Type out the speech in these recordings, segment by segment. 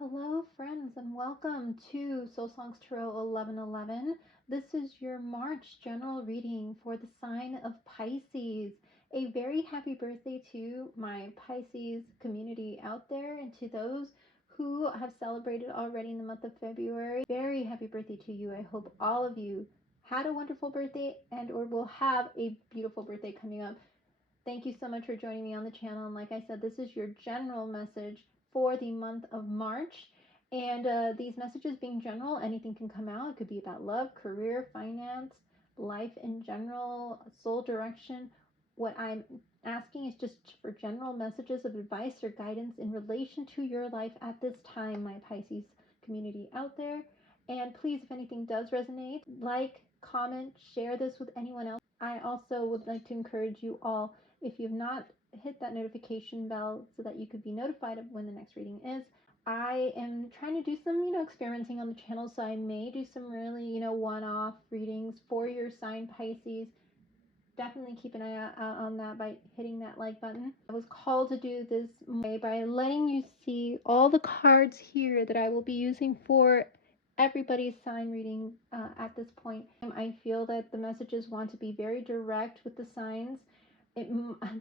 Hello, friends, and welcome to Soul Songs Tarot 1111. This is your March general reading for the sign of Pisces. A very happy birthday to my Pisces community out there and to those who have celebrated already in the month of February. Very happy birthday to you. I hope all of you had a wonderful birthday and or will have a beautiful birthday coming up. Thank you so much for joining me on the channel. And like I said, this is your general message for the month of March. And these messages being general, anything can come out. It could be about love, career, finance, life in general, soul direction. What I'm asking is just for general messages of advice or guidance in relation to your life at this time, my Pisces community out there. And please, if anything does resonate, like, comment, share this with anyone else. I also would like to encourage you all, if you've not hit that notification bell so that you could be notified of when the next reading is. I am trying to do some, experimenting on the channel, so I may do some really, one-off readings for your sign, Pisces. Definitely keep an eye out on that by hitting that like button. I was called to do this by letting you see all the cards here that I will be using for everybody's sign reading at this point. I feel that the messages want to be very direct with the signs. It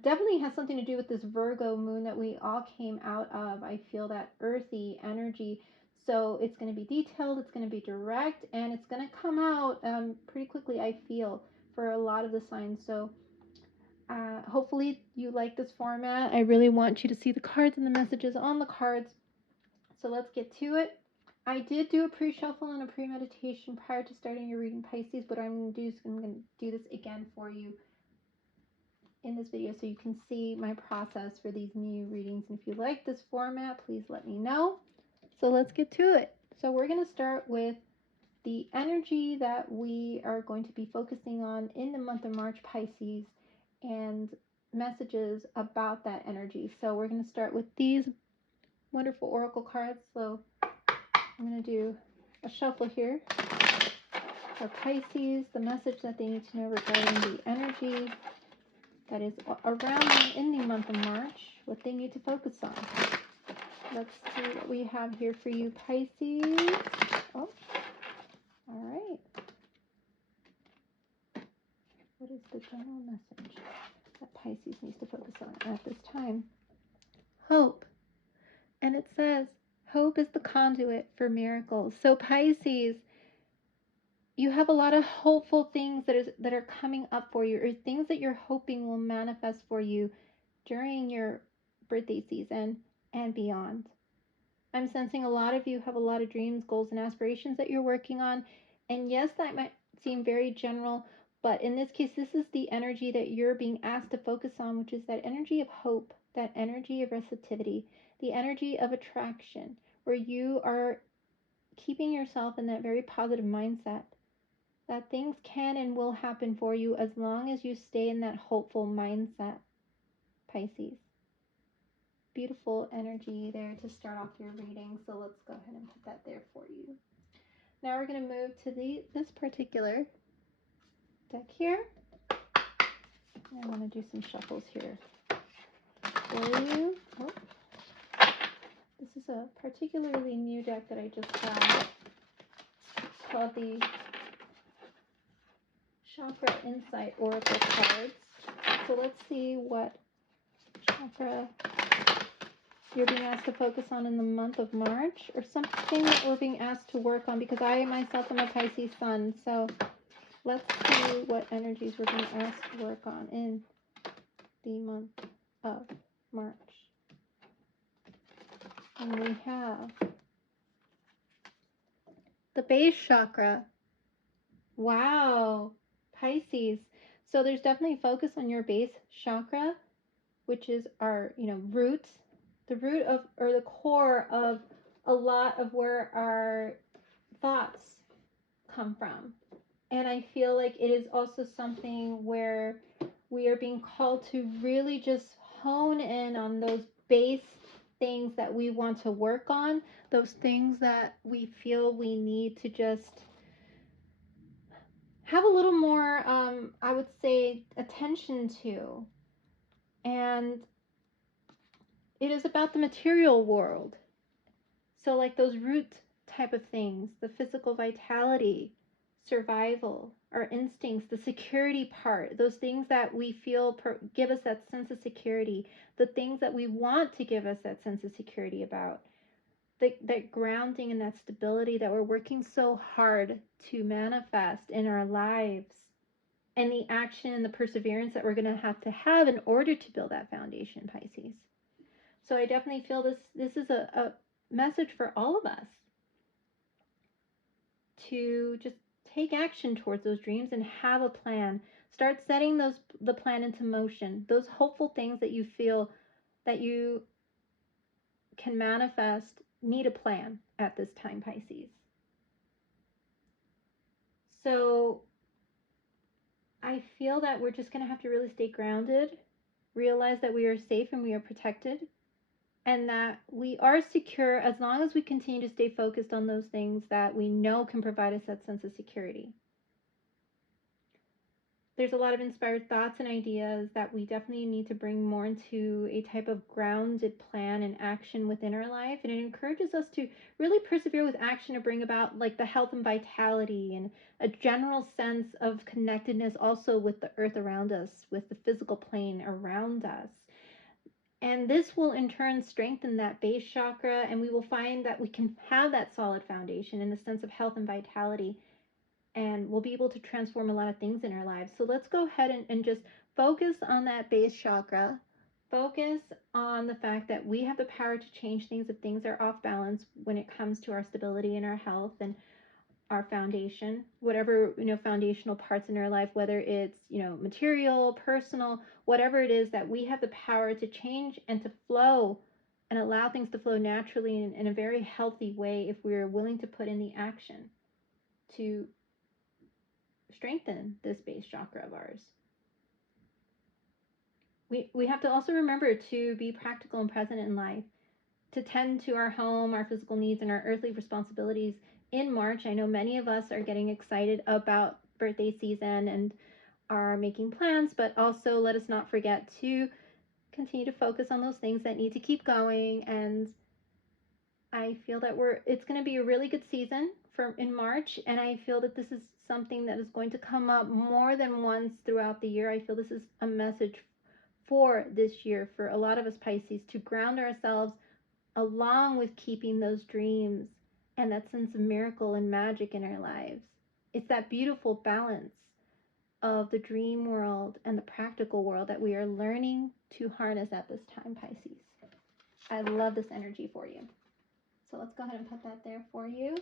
definitely has something to do with this Virgo moon that we all came out of. I feel that earthy energy. So it's going to be detailed, it's going to be direct, and it's going to come out pretty quickly, I feel, for a lot of the signs. So hopefully you like this format. I really want you to see the cards and the messages on the cards. So let's get to it. I did do a pre-shuffle and a pre-meditation prior to starting your reading, Pisces, but I'm going to do this again for you in this video so you can see my process for these new readings. And if you like this format, please let me know. So let's get to it. So we're going to start with the energy that we are going to be focusing on in the month of March, Pisces, and messages about that energy. So we're going to start with these wonderful oracle cards. So I'm going to do a shuffle here for Pisces, the message that they need to know regarding the energy that is around them in the month of March, what they need to focus on. Let's see what we have here for you, Pisces. Oh, all right. What is the general message that Pisces needs to focus on at this time? Hope. And it says, hope is the conduit for miracles. So Pisces, you have a lot of hopeful things that are coming up for you, or things that you're hoping will manifest for you during your birthday season and beyond. I'm sensing a lot of you have a lot of dreams, goals, and aspirations that you're working on. And yes, that might seem very general, but in this case, this is the energy that you're being asked to focus on, which is that energy of hope, that energy of receptivity, the energy of attraction, where you are keeping yourself in that very positive mindset that things can and will happen for you as long as you stay in that hopeful mindset, Pisces. Beautiful energy there to start off your reading. So let's go ahead and put that there for you. Now we're going to move to this particular deck here. I want to do some shuffles here for you. Oh. This is a particularly new deck that I just got. It's called the Chakra Insight Oracle cards. So let's see what chakra you're being asked to focus on in the month of March, or something that we're being asked to work on, because I myself am a Pisces sun. So let's see what energies we're being asked to work on in the month of March. And we have the base chakra. Wow, Pisces. So there's definitely focus on your base chakra, which is our, roots, the root of, or the core of a lot of where our thoughts come from. And I feel like it is also something where we are being called to really just hone in on those base things that we want to work on, those things that we feel we need to just have a little more, I would say, attention to. And it is about the material world. So like those root type of things, the physical vitality, survival, our instincts, the security part, those things that we feel give us that sense of security, the things that we want to give us that sense of security about, that grounding and that stability that we're working so hard to manifest in our lives, and the action and the perseverance that we're going to have in order to build that foundation, Pisces. So I definitely feel this is a message for all of us to just take action towards those dreams and have a plan. Start setting the plan into motion. Those hopeful things that you feel that you can manifest need a plan at this time, Pisces. So I feel that we're just going to have to really stay grounded, realize that we are safe and we are protected, and that we are secure as long as we continue to stay focused on those things that we know can provide us that sense of security. There's a lot of inspired thoughts and ideas that we definitely need to bring more into a type of grounded plan and action within our life. And it encourages us to really persevere with action to bring about like the health and vitality and a general sense of connectedness also with the earth around us, with the physical plane around us. And this will in turn strengthen that base chakra, and we will find that we can have that solid foundation in a sense of health and vitality, and we'll be able to transform a lot of things in our lives. So let's go ahead and just focus on that base chakra. Focus on the fact that we have the power to change things if things are off balance when it comes to our stability and our health and our foundation, whatever, foundational parts in our life, whether it's, material, personal, whatever it is, that we have the power to change and to flow and allow things to flow naturally in a very healthy way if we're willing to put in the action to strengthen this base chakra of ours. We have to also remember to be practical and present in life, to tend to our home, our physical needs, and our earthly responsibilities in March. I know many of us are getting excited about birthday season and are making plans, but also let us not forget to continue to focus on those things that need to keep going. And I feel that it's going to be a really good season in March, and I feel that this is something that is going to come up more than once throughout the year. I feel this is a message for this year for a lot of us Pisces, to ground ourselves along with keeping those dreams and that sense of miracle and magic in our lives. It's that beautiful balance of the dream world and the practical world that we are learning to harness at this time, Pisces. I love this energy for you. So let's go ahead and put that there for you.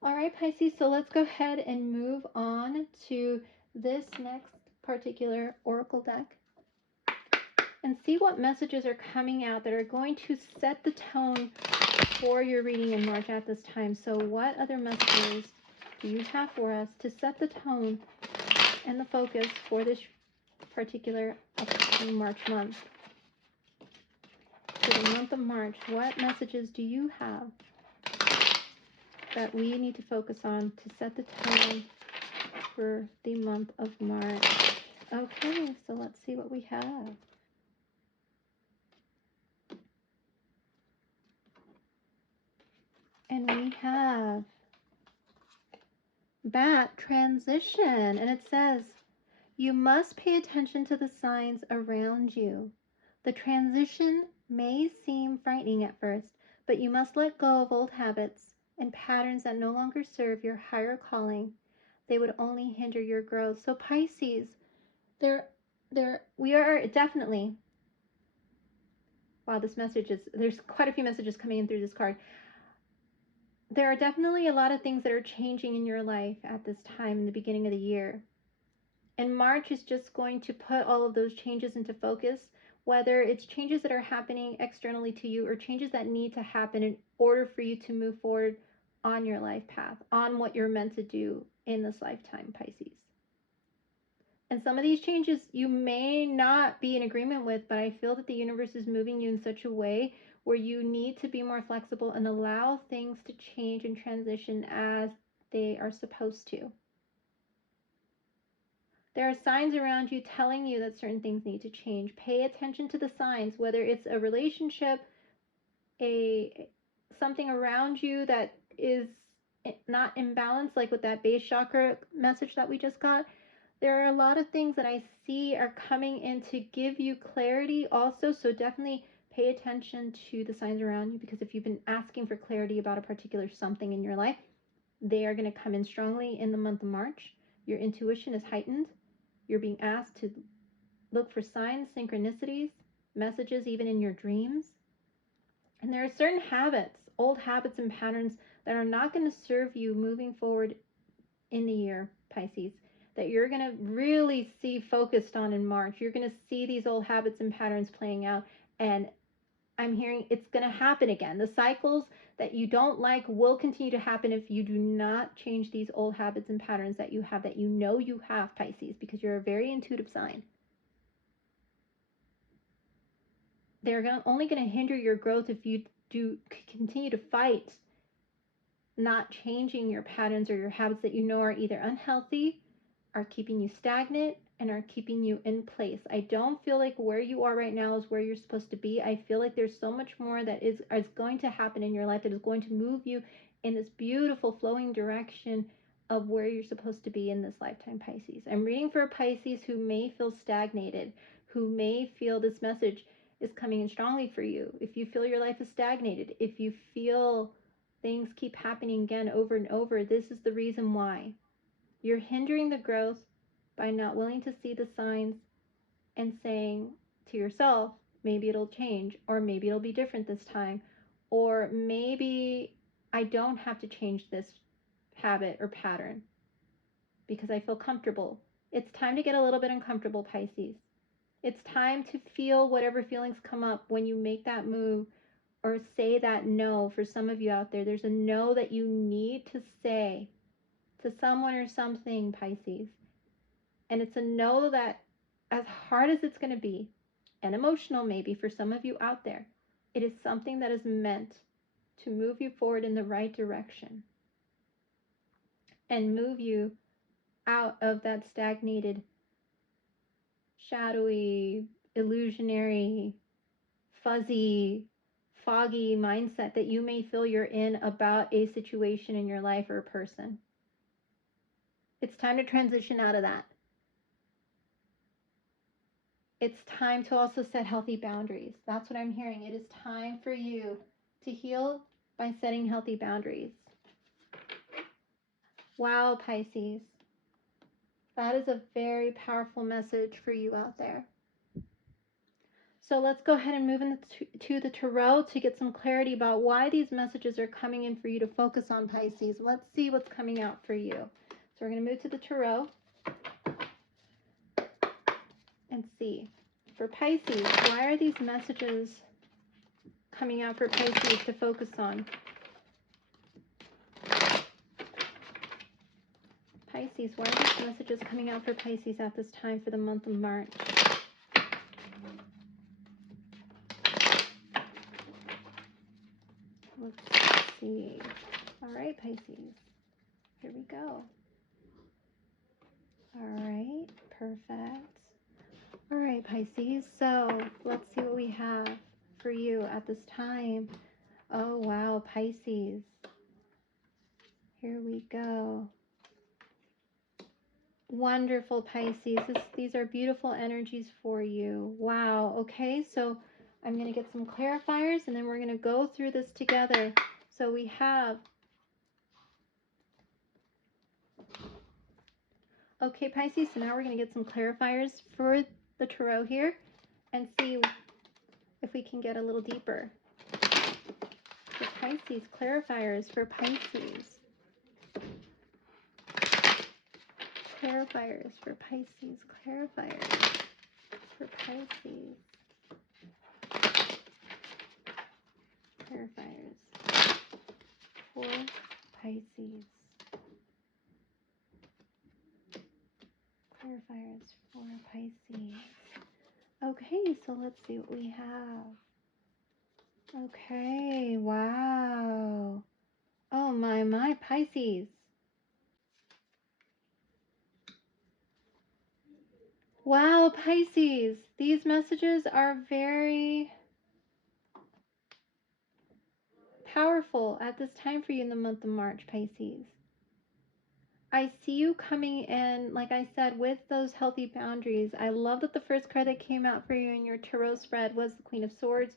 All right, Pisces, so let's go ahead and move on to this next particular oracle deck and see what messages are coming out that are going to set the tone for your reading in March at this time. So what other messages do you have for us to set the tone and the focus for this particular upcoming March month? For the month of March, what messages do you have that we need to focus on to set the tone for the month of March? Okay, so let's see what we have. And we have Bat transition, and it says, you must pay attention to the signs around you. The transition may seem frightening at first, but you must let go of old habits and patterns that no longer serve your higher calling. They would only hinder your growth. So Pisces, we are definitely, wow, there's quite a few messages coming in through this card. There are definitely a lot of things that are changing in your life at this time in the beginning of the year. And March is just going to put all of those changes into focus, whether it's changes that are happening externally to you or changes that need to happen in order for you to move forward on your life path, on what you're meant to do in this lifetime, Pisces. And some of these changes you may not be in agreement with, but I feel that the universe is moving you in such a way where you need to be more flexible and allow things to change and transition as they are supposed to. There are signs around you telling you that certain things need to change. Pay attention to the signs, whether it's a relationship, something around you that is not in balance, like with that base chakra message that we just got. There are a lot of things that I see are coming in to give you clarity also. So definitely pay attention to the signs around you, because if you've been asking for clarity about a particular something in your life, they are going to come in strongly in the month of March. Your intuition is heightened. You're being asked to look for signs, synchronicities, messages, even in your dreams. And there are certain habits, old habits and patterns that are not going to serve you moving forward in the year, Pisces, that you're going to really see focused on in March. You're going to see these old habits and patterns playing out, and I'm hearing it's going to happen again. The cycles that you don't like will continue to happen if you do not change these old habits and patterns that you have, that you know you have, Pisces, because you're a very intuitive sign. They're only going to hinder your growth if you do continue to fight not changing your patterns or your habits that you know are either unhealthy, are keeping you stagnant, and are keeping you in place. I don't feel like where you are right now is where you're supposed to be. I feel like there's so much more that is going to happen in your life that is going to move you in this beautiful flowing direction of where you're supposed to be in this lifetime, Pisces. I'm reading for a Pisces who may feel stagnated, who may feel this message is coming in strongly for you. If you feel your life is stagnated, if you feel things keep happening again over and over, this is the reason why. You're hindering the growth by not willing to see the signs and saying to yourself, maybe it'll change, or maybe it'll be different this time, or maybe I don't have to change this habit or pattern because I feel comfortable. It's time to get a little bit uncomfortable, Pisces. It's time to feel whatever feelings come up when you make that move or say that no. For some of you out there, there's a no that you need to say to someone or something, Pisces. And it's a no that, as hard as it's going to be, and emotional maybe for some of you out there, it is something that is meant to move you forward in the right direction and move you out of that stagnated, shadowy, illusionary, fuzzy, foggy mindset that you may feel you're in about a situation in your life or a person. It's time to transition out of that. It's time to also set healthy boundaries. That's what I'm hearing. It is time for you to heal by setting healthy boundaries. Wow, Pisces. That is a very powerful message for you out there. So let's go ahead and move into the tarot to get some clarity about why these messages are coming in for you to focus on, Pisces. Let's see what's coming out for you. So we're going to move to the tarot and see. For Pisces, why are these messages coming out for Pisces to focus on? Pisces, why are these messages coming out for Pisces at this time for the month of March? Let's see. All right, Pisces. Here we go. All right, perfect. All right, Pisces. So let's see what we have for you at this time. Oh, wow, Pisces. Here we go. Wonderful, Pisces. These are beautiful energies for you. Wow. Okay, so I'm going to get some clarifiers and then we're going to go through this together. So we have... Okay, Pisces, so now we're going to get some clarifiers for the tarot here and see if we can get a little deeper. For Pisces, clarifiers for Pisces. Clarifiers for Pisces. Clarifiers for Pisces. Clarifiers for Pisces. Clarifiers for Pisces. Okay, so let's see what we have. Okay, wow. Oh my, Pisces. Wow, Pisces. These messages are very powerful at this time for you in the month of March, Pisces. I see you coming in, like I said, with those healthy boundaries. I love that the first card that came out for you in your tarot spread was the Queen of Swords,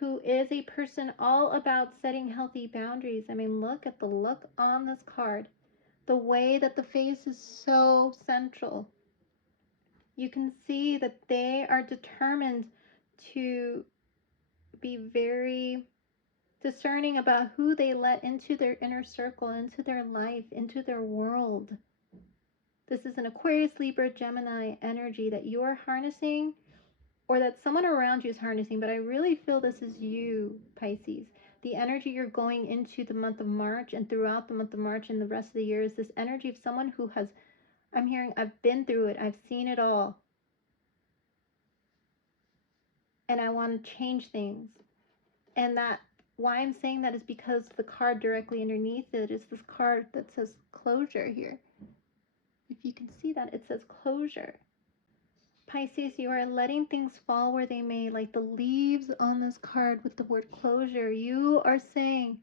who is a person all about setting healthy boundaries. I mean, look at the look on this card. The way that the face is so central. You can see that they are determined to be very discerning about who they let into their inner circle, into their life, into their world. This is an Aquarius, Libra, Gemini energy that you are harnessing, or that someone around you is harnessing, but I really feel this is you, Pisces. The energy you're going into the month of March and throughout the month of March and the rest of the year is this energy of someone who has, I'm hearing, I've been through it, I've seen it all, and I want to change things. And that, why I'm saying that is because the card directly underneath it is this card that says closure here. If you can see that, it says closure. Pisces, you are letting things fall where they may, like the leaves on this card with the word closure. You are saying,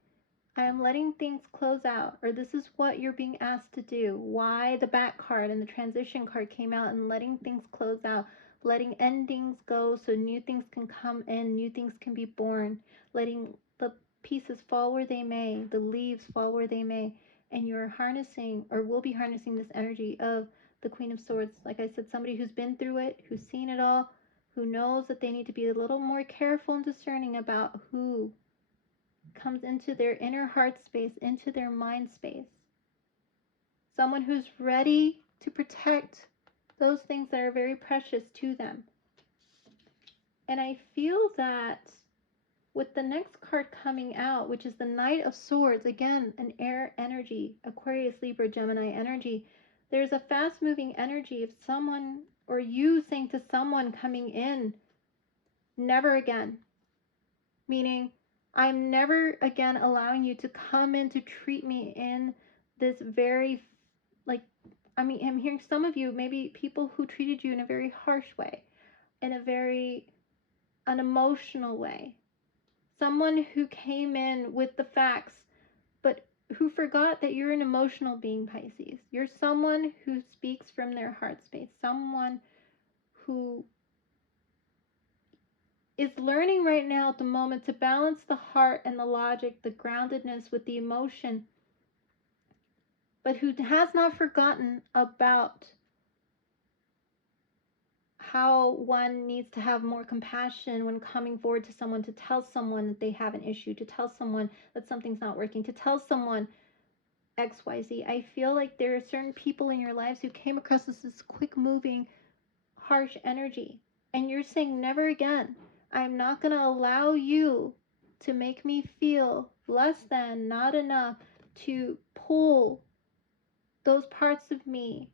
I am letting things close out, or this is what you're being asked to do. Why the back card and the transition card came out, and letting things close out, letting endings go so new things can come in, new things can be born, letting the pieces fall where they may, the leaves fall where they may, and you're harnessing, or will be harnessing, this energy of the Queen of Swords. Like I said, somebody who's been through it, who's seen it all, who knows that they need to be a little more careful and discerning about who comes into their inner heart space, into their mind space. Someone who's ready to protect those things that are very precious to them. And I feel that with the next card coming out, which is the Knight of Swords, again, an air energy, Aquarius, Libra, Gemini energy, there's a fast-moving energy of someone, or you saying to someone coming in, never again. Meaning, I'm never again allowing you to come in to treat me in this very, like, I mean, I'm hearing some of you, maybe people who treated you in a very harsh way, in a very unemotional way. Someone who came in with the facts, but who forgot that you're an emotional being, Pisces. You're someone who speaks from their heart space, someone who is learning right now at the moment to balance the heart and the logic, the groundedness with the emotion, but who has not forgotten about how one needs to have more compassion when coming forward to someone, to tell someone that they have an issue, to tell someone that something's not working, to tell someone XYZ. I feel like there are certain people in your lives who came across as this quick moving, harsh energy, and you're saying never again. I'm not going to allow you to make me feel less than, not enough, to pull those parts of me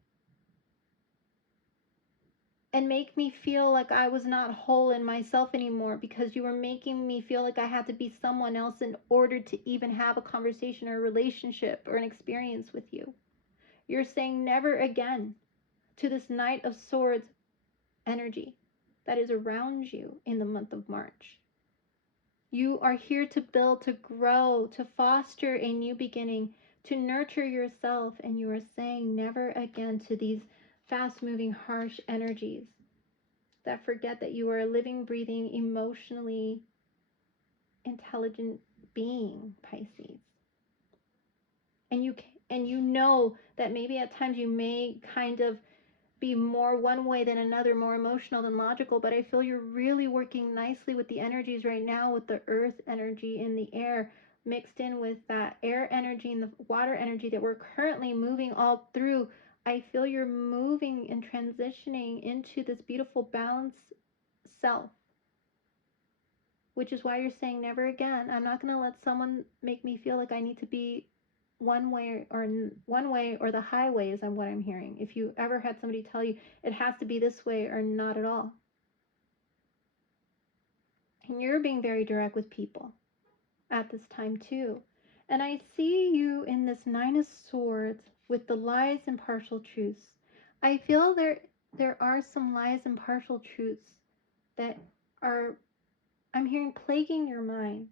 and make me feel like I was not whole in myself anymore, because you were making me feel like I had to be someone else in order to even have a conversation or a relationship or an experience with you. You're saying never again to this Knight of Swords energy that is around you in the month of March. You are here to build, to grow, to foster a new beginning, to nurture yourself, and you are saying never again to these fast-moving, harsh energies that forget that you are a living, breathing, emotionally intelligent being, Pisces. And you know that maybe at times you may kind of be more one way than another, more emotional than logical, but I feel you're really working nicely with the energies right now, with the earth energy in the air mixed in with that air energy and the water energy that we're currently moving all through. I feel you're moving and transitioning into this beautiful balanced self, which is why you're saying never again. I'm not going to let someone make me feel like I need to be one way or the highway is what I'm hearing. If you ever had somebody tell you it has to be this way or not at all. And you're being very direct with people at this time too. And I see you in this Nine of Swords with the lies and partial truths. I feel there are some lies and partial truths that are, I'm hearing, plaguing your mind.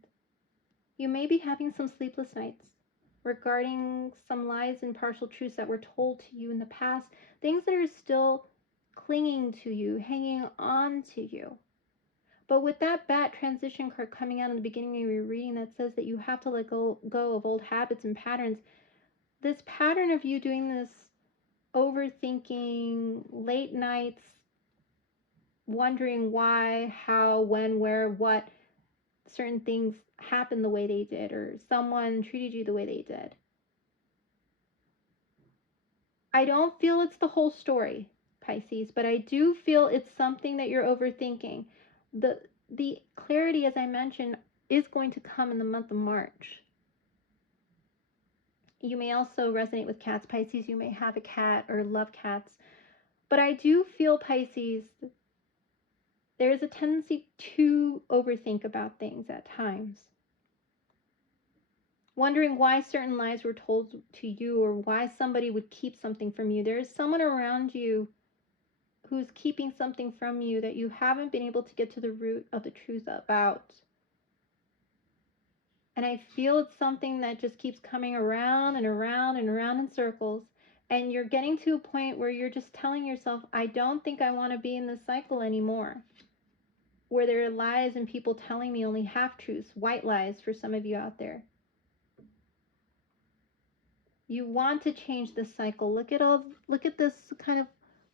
You may be having some sleepless nights regarding some lies and partial truths that were told to you in the past, things that are still clinging to you, hanging on to you. But with that bat transition card coming out in the beginning of your reading that says that you have to let go of old habits and patterns, this pattern of you doing this overthinking, late nights, wondering why, how, when, where, what certain things happened the way they did, or someone treated you the way they did. I don't feel it's the whole story, Pisces, but I do feel it's something that you're overthinking. The clarity, as I mentioned, is going to come in the month of March. You may also resonate with cats, Pisces. You may have a cat or love cats. But I do feel, Pisces, there is a tendency to overthink about things at times. Wondering why certain lies were told to you or why somebody would keep something from you. There is someone around you who's keeping something from you that you haven't been able to get to the root of the truth about. And I feel it's something that just keeps coming around and around and around in circles. And you're getting to a point where you're just telling yourself, I don't think I want to be in this cycle anymore. Where there are lies and people telling me only half-truths, white lies for some of you out there. You want to change this cycle. Look at this kind of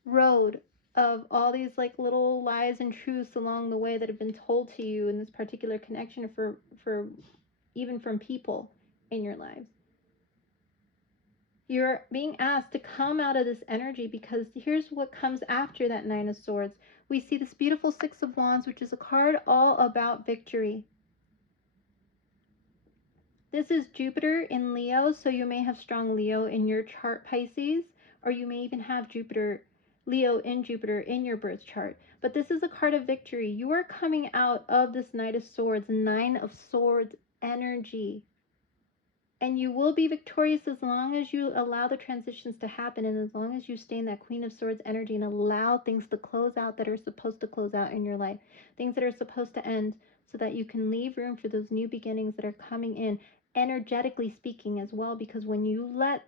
road of all these like little lies and truths along the way that have been told to you in this particular connection for even from people in your lives. You're being asked to come out of this energy because here's what comes after that Nine of Swords. We see this beautiful Six of Wands, which is a card all about victory. This is Jupiter in Leo, so you may have strong Leo in your chart, Pisces, or you may even have Leo in Jupiter in your birth chart. But this is a card of victory. You are coming out of this Knight of Swords, Nine of Swords energy. And you will be victorious as long as you allow the transitions to happen and as long as you stay in that Queen of Swords energy and allow things to close out that are supposed to close out in your life. Things that are supposed to end so that you can leave room for those new beginnings that are coming in, energetically speaking as well. Because when you let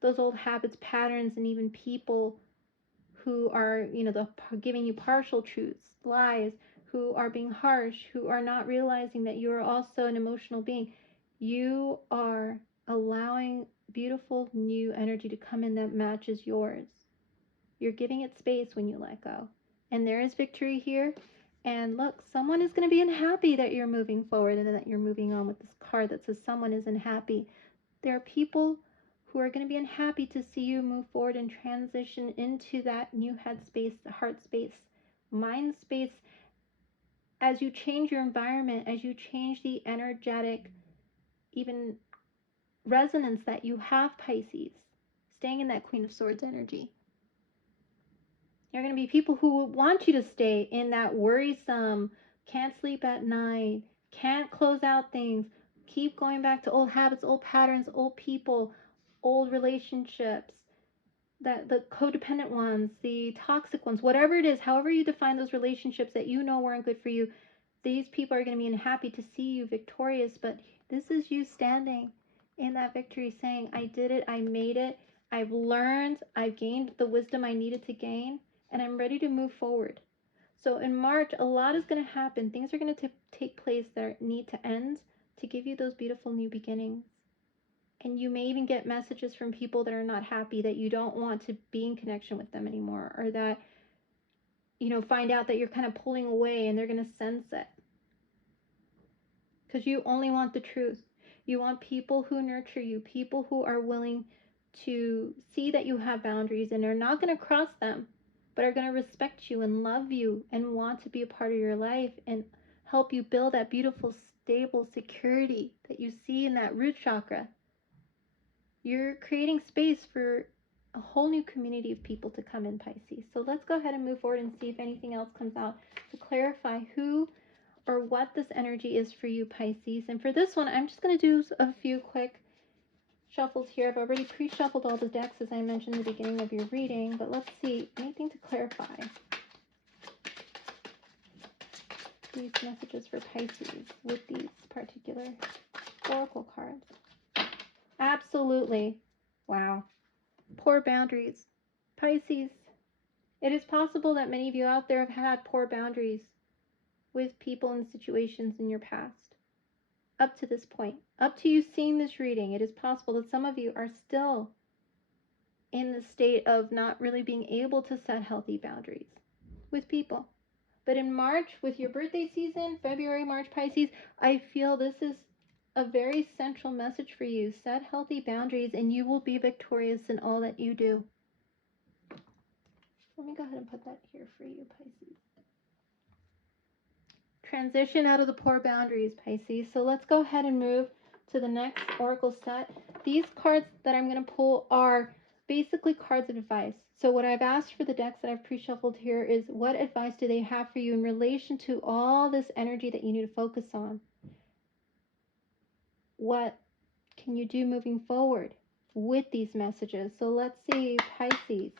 those old habits, patterns, and even people who are, giving you partial truths, lies, who are being harsh, who are not realizing that you are also an emotional being, you are allowing beautiful new energy to come in that matches yours. You're giving it space when you let go. And there is victory here. And look, someone is going to be unhappy that you're moving forward and that you're moving on with this card that says someone is unhappy. There are people who are going to be unhappy to see you move forward and transition into that new head space, heart space, mind space. As you change your environment, as you change the energetic, even resonance that you have, Pisces, staying in that Queen of Swords energy. There are going to be people who want you to stay in that worrisome, can't sleep at night, can't close out things, keep going back to old habits, old patterns, old people, old relationships, the codependent ones, the toxic ones, whatever it is, however you define those relationships that you know weren't good for you, these people are going to be unhappy to see you victorious. But this is you standing in that victory saying, I did it, I made it, I've learned, I've gained the wisdom I needed to gain, and I'm ready to move forward. So in March, a lot is going to happen. Things are going to take place that need to end to give you those beautiful new beginnings. And you may even get messages from people that are not happy, that you don't want to be in connection with them anymore, or that, find out that you're kind of pulling away and they're going to sense it. Because you only want the truth. You want people who nurture you, people who are willing to see that you have boundaries and are not going to cross them, but are going to respect you and love you and want to be a part of your life and help you build that beautiful, stable security that you see in that root chakra. You're creating space for a whole new community of people to come in, Pisces. So let's go ahead and move forward and see if anything else comes out to clarify who or what this energy is for you, Pisces. And for this one, I'm just going to do a few quick shuffles here. I've already pre-shuffled all the decks, as I mentioned in the beginning of your reading, but let's see, anything to clarify these messages for Pisces with these particular Oracle cards. Absolutely. Wow. Poor boundaries. Pisces. It is possible that many of you out there have had poor boundaries with people and situations in your past. Up to this point, up to you seeing this reading, it is possible that some of you are still in the state of not really being able to set healthy boundaries with people. But in March, with your birthday season, February, March, Pisces, I feel this is a very central message for you. Set healthy boundaries and you will be victorious in all that you do. Let me go ahead and put that here for you, Pisces. Transition out of the poor boundaries, Pisces. So let's go ahead and move to the next oracle set. These cards that I'm going to pull are basically cards of advice. So what I've asked for the decks that I've pre-shuffled here is what advice do they have for you in relation to all this energy that you need to focus on? What can you do moving forward with these messages? So let's see, Pisces.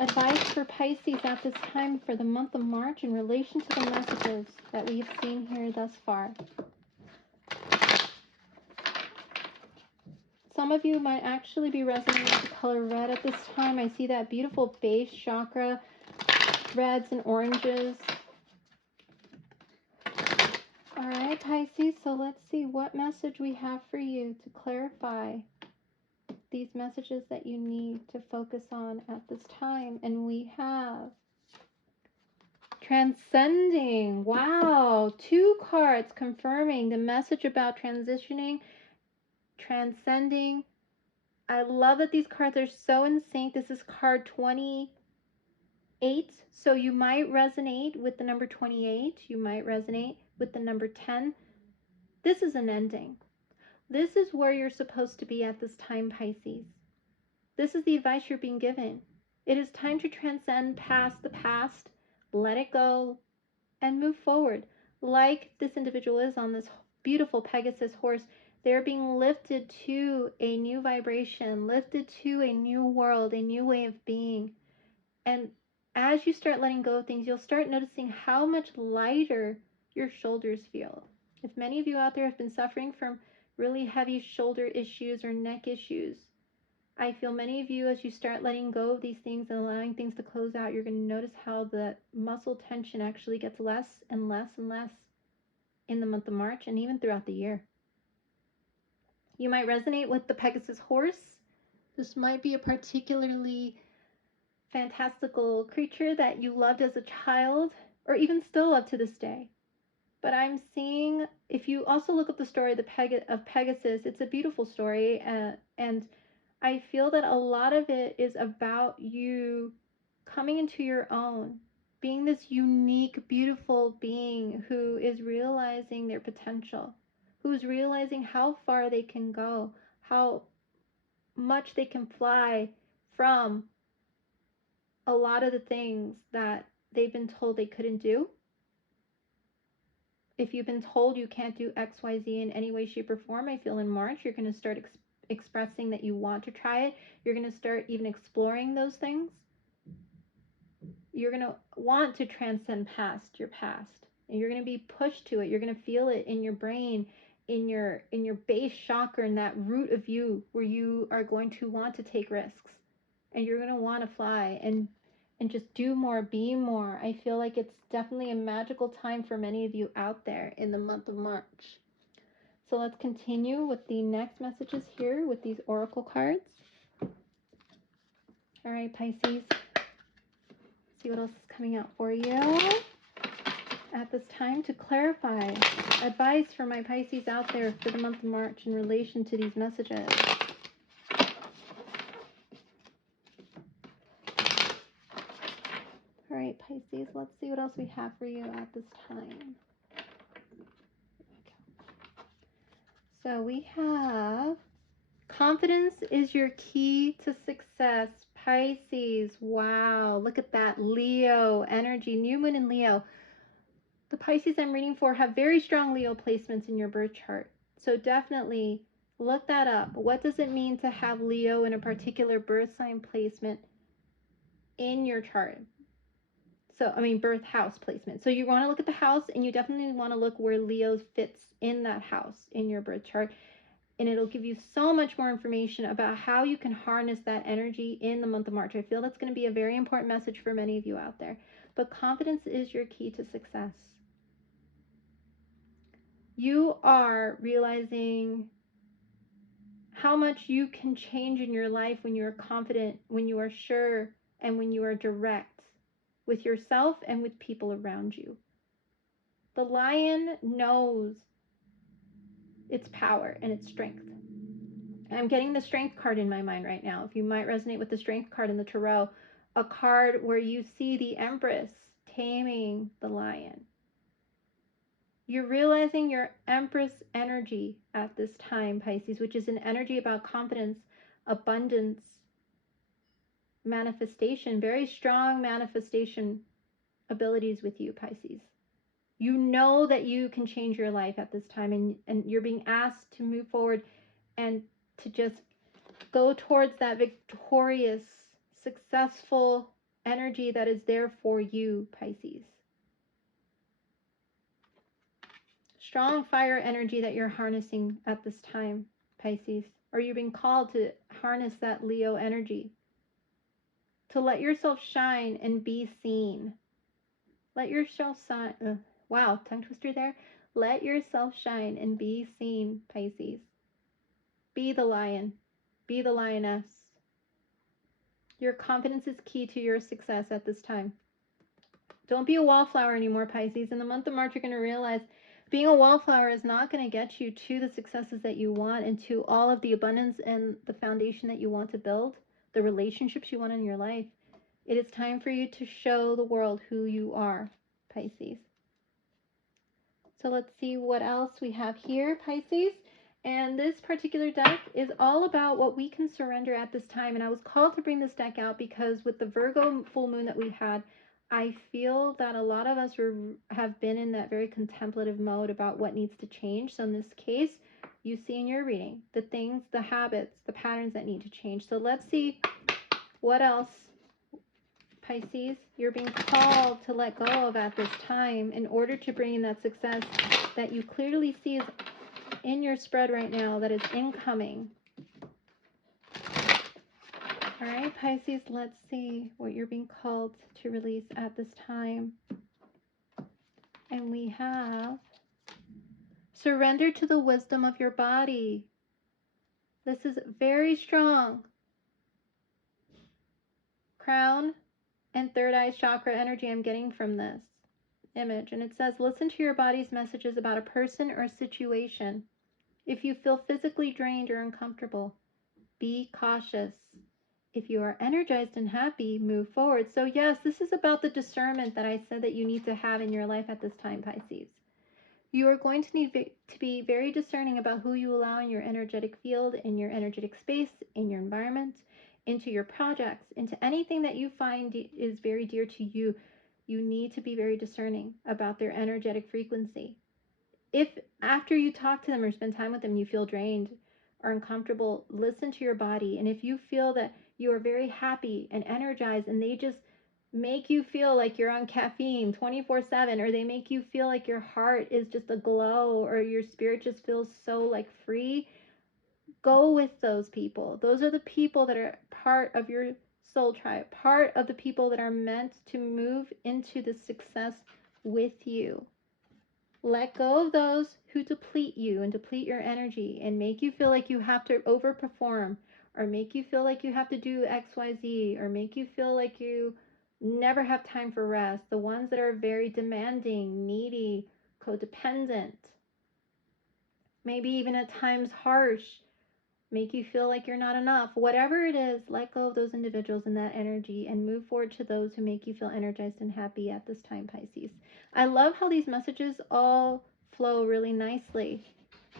Advice for Pisces at this time for the month of March in relation to the messages that we've seen here thus far. Some of you might actually be resonating with the color red at this time. I see that beautiful base chakra, reds and oranges. All right, Pisces, so let's see what message we have for you to clarify these messages that you need to focus on at this time. And we have transcending. Wow, 2 cards confirming the message about transitioning, transcending. I love that these cards are so in sync. This is card 28. So you might resonate with the number 28. You might resonate with the number 10. This is an ending. This is where you're supposed to be at this time, Pisces. This is the advice you're being given. It is time to transcend past the past, let it go, and move forward. Like this individual is on this beautiful Pegasus horse, they're being lifted to a new vibration, lifted to a new world, a new way of being. And as you start letting go of things, you'll start noticing how much lighter your shoulders feel. If many of you out there have been suffering from really heavy shoulder issues or neck issues, I feel many of you, as you start letting go of these things and allowing things to close out, you're going to notice how the muscle tension actually gets less and less and less in the month of March and even throughout the year. You might resonate with the Pegasus horse. This might be a particularly fantastical creature that you loved as a child or even still love to this day. But I'm seeing, if you also look up the story of Pegasus, it's a beautiful story, and I feel that a lot of it is about you coming into your own, being this unique, beautiful being who is realizing their potential, who's realizing how far they can go, how much they can fly from a lot of the things that they've been told they couldn't do. If you've been told you can't do X, Y, Z in any way, shape, or form, I feel in March you're going to start expressing that you want to try it. You're going to start even exploring those things. You're going to want to transcend past your past. And you're going to be pushed to it. You're going to feel it in your brain, in your base chakra, in that root of you where you are going to want to take risks. And you're going to want to fly and just do more, be more. I feel like it's definitely a magical time for many of you out there in the month of March. So let's continue with the next messages here with these oracle cards. All right, Pisces. See what else is coming out for you at this time to clarify. Advice for my Pisces out there for the month of March in relation to these messages. All right, Pisces, let's see what else we have for you at this time. So we have confidence is your key to success. Pisces, wow, look at that. Leo energy, new moon in Leo. The Pisces I'm reading for have very strong Leo placements in your birth chart. So definitely look that up. What does it mean to have Leo in a particular birth sign placement in your chart? So, I mean, birth house placement. So you want to look at the house, and you definitely want to look where Leo fits in that house in your birth chart. And it'll give you so much more information about how you can harness that energy in the month of March. I feel that's going to be a very important message for many of you out there. But confidence is your key to success. You are realizing how much you can change in your life when you are confident, when you are sure, and when you are direct with yourself and with people around you. The lion knows its power and its strength. And I'm getting the strength card in my mind right now. If you might resonate with the strength card in the tarot, a card where you see the Empress taming the lion. You're realizing your Empress energy at this time, Pisces, which is an energy about confidence, abundance, manifestation, very strong manifestation abilities with you, Pisces. You know that you can change your life at this time, and you're being asked to move forward and to just go towards that victorious, successful energy that is there for you, Pisces. Strong fire energy that you're harnessing at this time, Pisces. Or you're being called to harness that Leo energy. To let yourself shine and be seen. Let yourself shine. Wow, tongue twister there. Let yourself shine and be seen, Pisces. Be the lion. Be the lioness. Your confidence is key to your success at this time. Don't be a wallflower anymore, Pisces. In the month of March, you're going to realize being a wallflower is not going to get you to the successes that you want and to all of the abundance and the foundation that you want to build, the relationships you want in your life. It is time for you to show the world who you are, Pisces. So let's see what else we have here, Pisces. And this particular deck is all about what we can surrender at this time. And I was called to bring this deck out because with the Virgo full moon that we had, I feel that a lot of us have been in that very contemplative mode about what needs to change. So in this case, you see in your reading the things, the habits, the patterns that need to change. So let's see what else, Pisces, you're being called to let go of at this time in order to bring in that success that you clearly see is in your spread right now, that is incoming. All right, Pisces, let's see what you're being called to release at this time. And we have surrender to the wisdom of your body. This is very strong. Crown and third eye chakra energy I'm getting from this image. And it says, listen to your body's messages about a person or a situation. If you feel physically drained or uncomfortable, be cautious. If you are energized and happy, move forward. So yes, this is about the discernment that I said that you need to have in your life at this time, Pisces. You are going to need to be very discerning about who you allow in your energetic field, in your energetic space, in your environment, into your projects, into anything that you find is very dear to you. You need to be very discerning about their energetic frequency. If after you talk to them or spend time with them, you feel drained or uncomfortable, listen to your body. And if you feel that you are very happy and energized and they just make you feel like you're on caffeine 24/7, or they make you feel like your heart is just aglow or your spirit just feels so like free, go with those people. Those are the people that are part of your soul tribe, part of the people that are meant to move into the success with you. Let go of those who deplete you and deplete your energy and make you feel like you have to overperform, or make you feel like you have to do XYZ, or make you feel like you never have time for rest. The ones that are very demanding, needy, codependent, maybe even at times harsh, make you feel like you're not enough. Whatever it is, let go of those individuals and that energy and move forward to those who make you feel energized and happy at this time, Pisces. I love how these messages all flow really nicely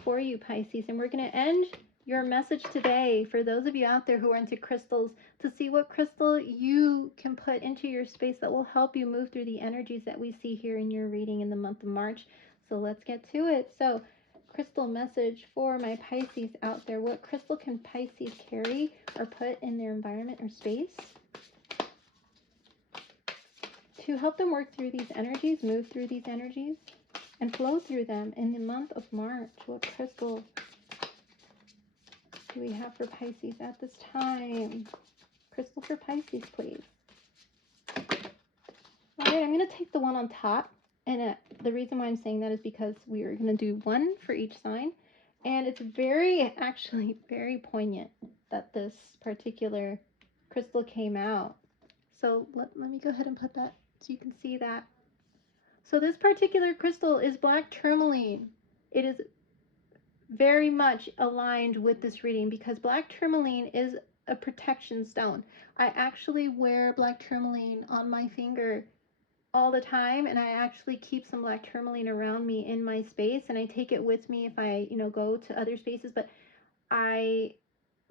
for you, Pisces. And we're going to end your message today for those of you out there who are into crystals, to see what crystal you can put into your space that will help you move through the energies that we see here in your reading in the month of March. So let's get to it. So crystal message for my Pisces out there. What crystal can Pisces carry or put in their environment or space to help them work through these energies, move through these energies, and flow through them in the month of March. What crystal do we have for Pisces at this time? Crystal for Pisces, please. All right, I'm going to take the one on top. And the reason why I'm saying that is because we are going to do one for each sign. And it's actually very poignant that this particular crystal came out. So let me go ahead and put that so you can see that. So this particular crystal is black tourmaline. It is very much aligned with this reading because black tourmaline is a protection stone. I actually wear black tourmaline on my finger all the time, and I actually keep some black tourmaline around me in my space, and I take it with me if I, go to other spaces. But I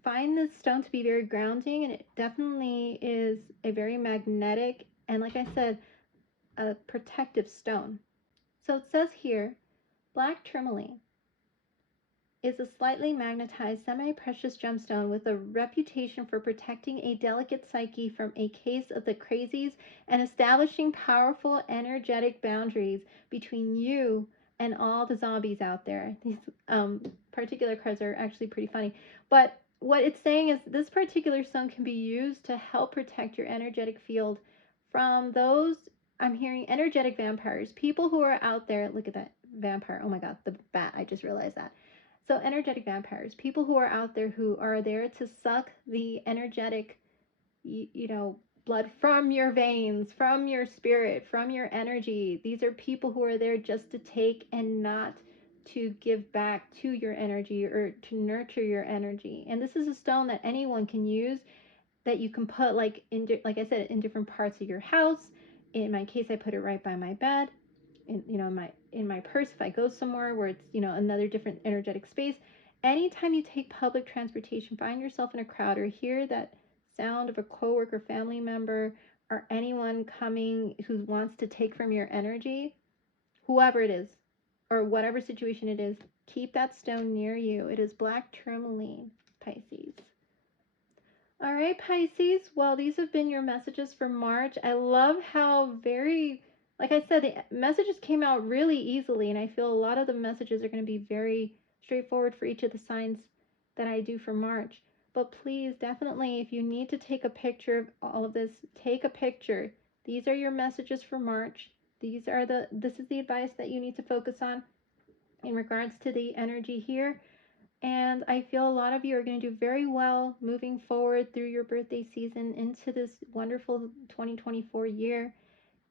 find this stone to be very grounding, and it definitely is a very magnetic and, like I said, a protective stone. So it says here, black tourmaline is a slightly magnetized semi-precious gemstone with a reputation for protecting a delicate psyche from a case of the crazies and establishing powerful energetic boundaries between you and all the zombies out there. These particular cards are actually pretty funny. But what it's saying is this particular stone can be used to help protect your energetic field from those, I'm hearing, energetic vampires, people who are out there. Look at that vampire. Oh my God, the bat. I just realized that. So energetic vampires, people who are out there who are there to suck the energetic, blood from your veins, from your spirit, from your energy. These are people who are there just to take and not to give back to your energy or to nurture your energy. And this is a stone that anyone can use, that you can put like I said, in different parts of your house. In my case, I put it right by my bed. In my purse if I go somewhere where it's, another different energetic space. Anytime you take public transportation, find yourself in a crowd or hear that sound of a coworker, family member, or anyone coming who wants to take from your energy, whoever it is, or whatever situation it is, keep that stone near you. It is black tourmaline, Pisces. All right, Pisces. Well, these have been your messages for March. I love how like I said, the messages came out really easily, and I feel a lot of the messages are going to be very straightforward for each of the signs that I do for March. But please, definitely, if you need to take a picture of all of this, take a picture. These are your messages for March. This is the advice that you need to focus on in regards to the energy here. And I feel a lot of you are going to do very well moving forward through your birthday season into this wonderful 2024 year.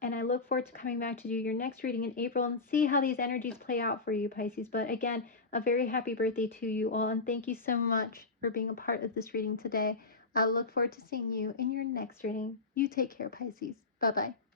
And I look forward to coming back to do your next reading in April and see how these energies play out for you, Pisces. But again, a very happy birthday to you all. And thank you so much for being a part of this reading today. I look forward to seeing you in your next reading. You take care, Pisces. Bye-bye.